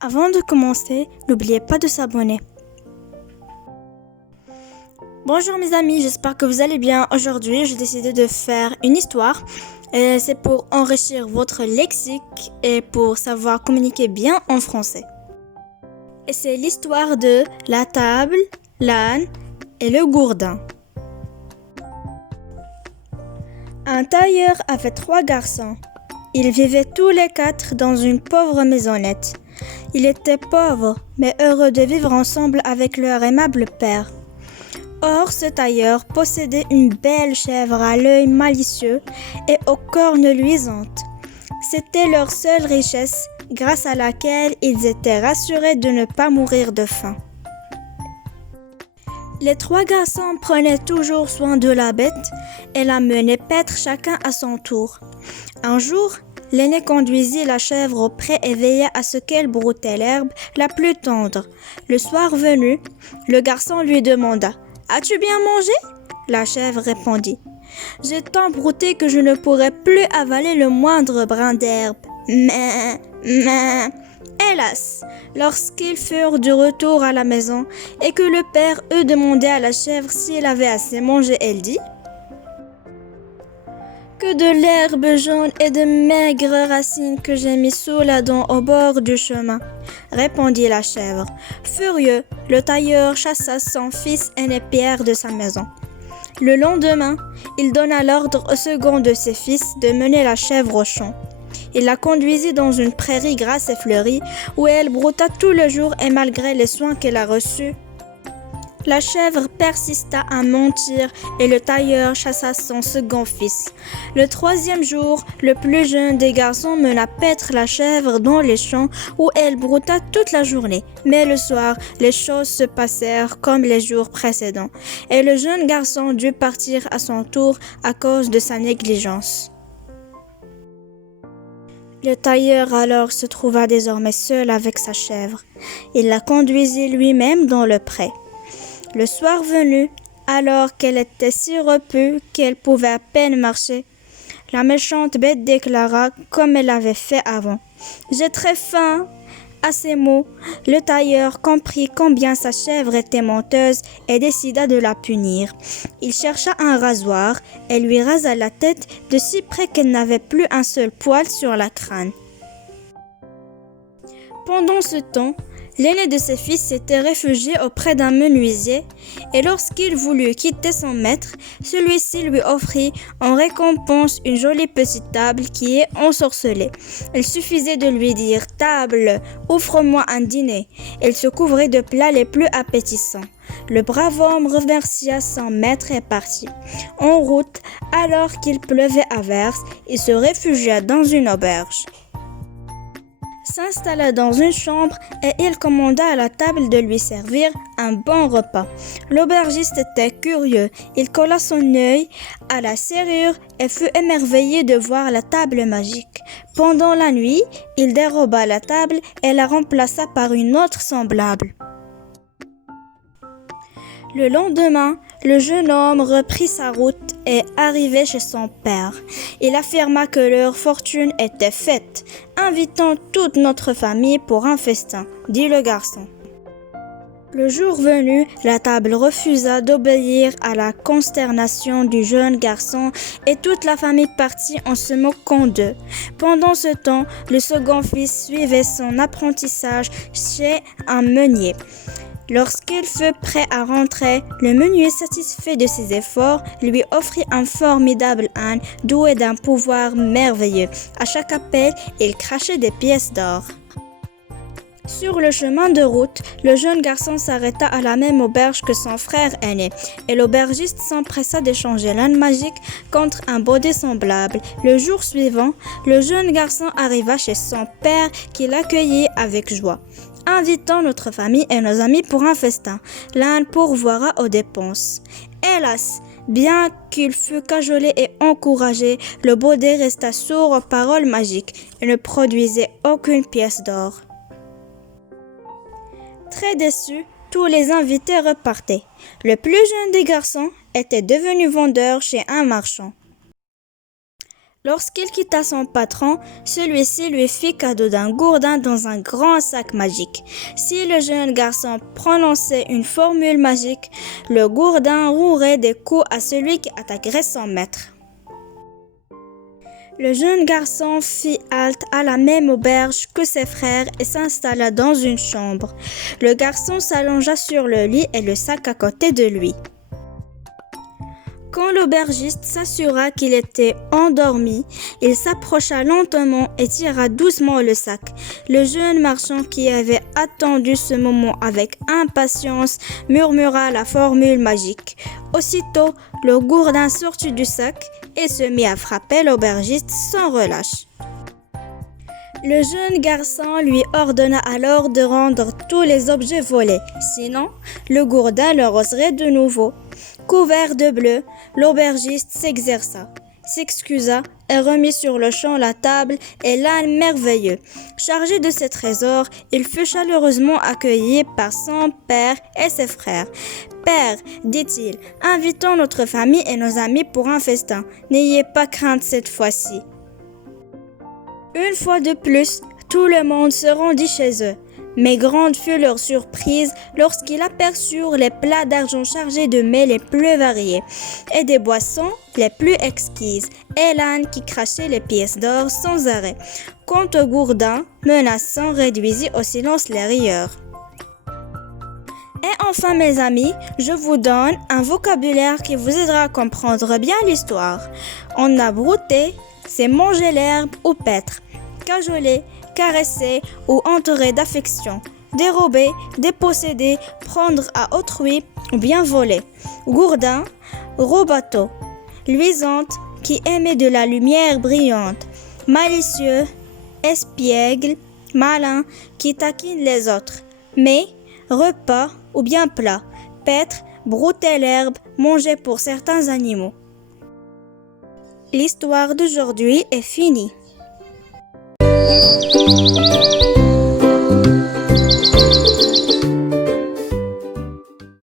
Avant de commencer, n'oubliez pas de s'abonner. Bonjour mes amis, j'espère que vous allez bien. Aujourd'hui, j'ai décidé de faire une histoire. C'est pour enrichir votre lexique et pour savoir communiquer bien en français. Et c'est l'histoire de la table, l'âne et le gourdin. Un tailleur avait 3 garçons. Ils vivaient tous les 4 dans une pauvre maisonnette. Ils étaient pauvres, mais heureux de vivre ensemble avec leur aimable père. Or, ce tailleur possédait une belle chèvre à l'œil malicieux et aux cornes luisantes. C'était leur seule richesse, grâce à laquelle ils étaient rassurés de ne pas mourir de faim. Les 3 garçons prenaient toujours soin de la bête et la menaient paître chacun à son tour. Un jour, l'aîné conduisit la chèvre au pré et veilla à ce qu'elle broutait l'herbe la plus tendre. Le soir venu, le garçon lui demanda « As-tu bien mangé ?» La chèvre répondit « J'ai tant brouté que je ne pourrai plus avaler le moindre brin d'herbe. Mais, mais... » Hélas, lorsqu'ils furent de retour à la maison et que le père eut demandé à la chèvre si elle avait assez mangé, elle dit « Que de l'herbe jaune et de maigres racines que j'ai mis sous la dent au bord du chemin, » répondit la chèvre. Furieux, le tailleur chassa son fils aîné Pierre de sa maison. Le lendemain, il donna l'ordre au second de ses fils de mener la chèvre au champ. Il la conduisit dans une prairie grasse et fleurie où elle brouta tout le jour et malgré les soins qu'elle a reçus, la chèvre persista à mentir et le tailleur chassa son second fils. Le 3e jour, le plus jeune des garçons mena paître la chèvre dans les champs où elle brouta toute la journée. Mais le soir, les choses se passèrent comme les jours précédents et le jeune garçon dut partir à son tour à cause de sa négligence. Le tailleur alors se trouva désormais seul avec sa chèvre. Il la conduisit lui-même dans le pré. Le soir venu, alors qu'elle était si repue qu'elle pouvait à peine marcher, la méchante bête déclara comme elle avait fait avant « J'ai très faim !» À ces mots, le tailleur comprit combien sa chèvre était menteuse et décida de la punir. Il chercha un rasoir et lui rasa la tête de si près qu'elle n'avait plus un seul poil sur la crâne. Pendant ce temps, l'aîné de ses fils s'était réfugié auprès d'un menuisier et lorsqu'il voulut quitter son maître, celui-ci lui offrit en récompense une jolie petite table qui est ensorcelée. Il suffisait de lui dire « Table, offre-moi un dîner ». Elle se couvrit de plats les plus appétissants. Le brave homme remercia son maître et partit. En route, alors qu'il pleuvait à verse, il se réfugia dans une auberge. S'installa dans une chambre et il commanda à la table de lui servir un bon repas. L'aubergiste était curieux. Il colla son œil à la serrure et fut émerveillé de voir la table magique. Pendant la nuit, il déroba la table et la remplaça par une autre semblable. Le lendemain, le jeune homme reprit sa route et arrivé chez son père. Il affirma que leur fortune était faite. « Invitons toute notre famille pour un festin », dit le garçon. Le jour venu, la table refusa d'obéir à la consternation du jeune garçon et toute la famille partit en se moquant d'eux. Pendant ce temps, le second fils suivait son apprentissage chez un meunier. Lorsqu'il fut prêt à rentrer, le meunier, satisfait de ses efforts, lui offrit un formidable âne doué d'un pouvoir merveilleux. À chaque appel, il crachait des pièces d'or. Sur le chemin de route, le jeune garçon s'arrêta à la même auberge que son frère aîné et l'aubergiste s'empressa d'échanger l'âne magique contre un baudet semblable. Le jour suivant, le jeune garçon arriva chez son père qui l'accueillit avec joie. « Invitons notre famille et nos amis pour un festin. L'âne pourvoira aux dépenses. » Hélas, bien qu'il fût cajolé et encouragé, le baudet resta sourd aux paroles magiques et ne produisait aucune pièce d'or. Très déçus, tous les invités repartaient. Le plus jeune des garçons était devenu vendeur chez un marchand. Lorsqu'il quitta son patron, celui-ci lui fit cadeau d'un gourdin dans un grand sac magique. Si le jeune garçon prononçait une formule magique, le gourdin rouerait des coups à celui qui attaquerait son maître. Le jeune garçon fit halte à la même auberge que ses frères et s'installa dans une chambre. Le garçon s'allongea sur le lit et le sac à côté de lui. Quand l'aubergiste s'assura qu'il était endormi, il s'approcha lentement et tira doucement le sac. Le jeune marchand qui avait attendu ce moment avec impatience murmura la formule magique. Aussitôt, le gourdin sortit du sac et se mit à frapper l'aubergiste sans relâche. Le jeune garçon lui ordonna alors de rendre tous les objets volés, sinon le gourdin le roserait de nouveau. Couvert de bleu, l'aubergiste s'excusa et remit sur le champ la table et l'âne merveilleux. Chargé de ses trésors, il fut chaleureusement accueilli par son père et ses frères. « Père, dit-il, invitons notre famille et nos amis pour un festin. N'ayez pas crainte cette fois-ci. » Une fois de plus, tout le monde se rendit chez eux. Mais grande fut leur surprise lorsqu'ils aperçurent les plats d'argent chargés de mets les plus variés et des boissons les plus exquises, et l'âne qui crachait les pièces d'or sans arrêt. Quant au gourdin, menaçant, réduisit au silence les rieurs. Et enfin, mes amis, je vous donne un vocabulaire qui vous aidera à comprendre bien l'histoire. On a brouté, c'est manger l'herbe ou paître. Cajoler, caresser ou entourer d'affection. Dérober, déposséder, prendre à autrui ou bien voler. Gourdin, robateau. Luisante, qui émet de la lumière brillante. Malicieux, espiègle, malin, qui taquine les autres. Mais, repas ou bien plat. Paître, brouter l'herbe, manger pour certains animaux. L'histoire d'aujourd'hui est finie.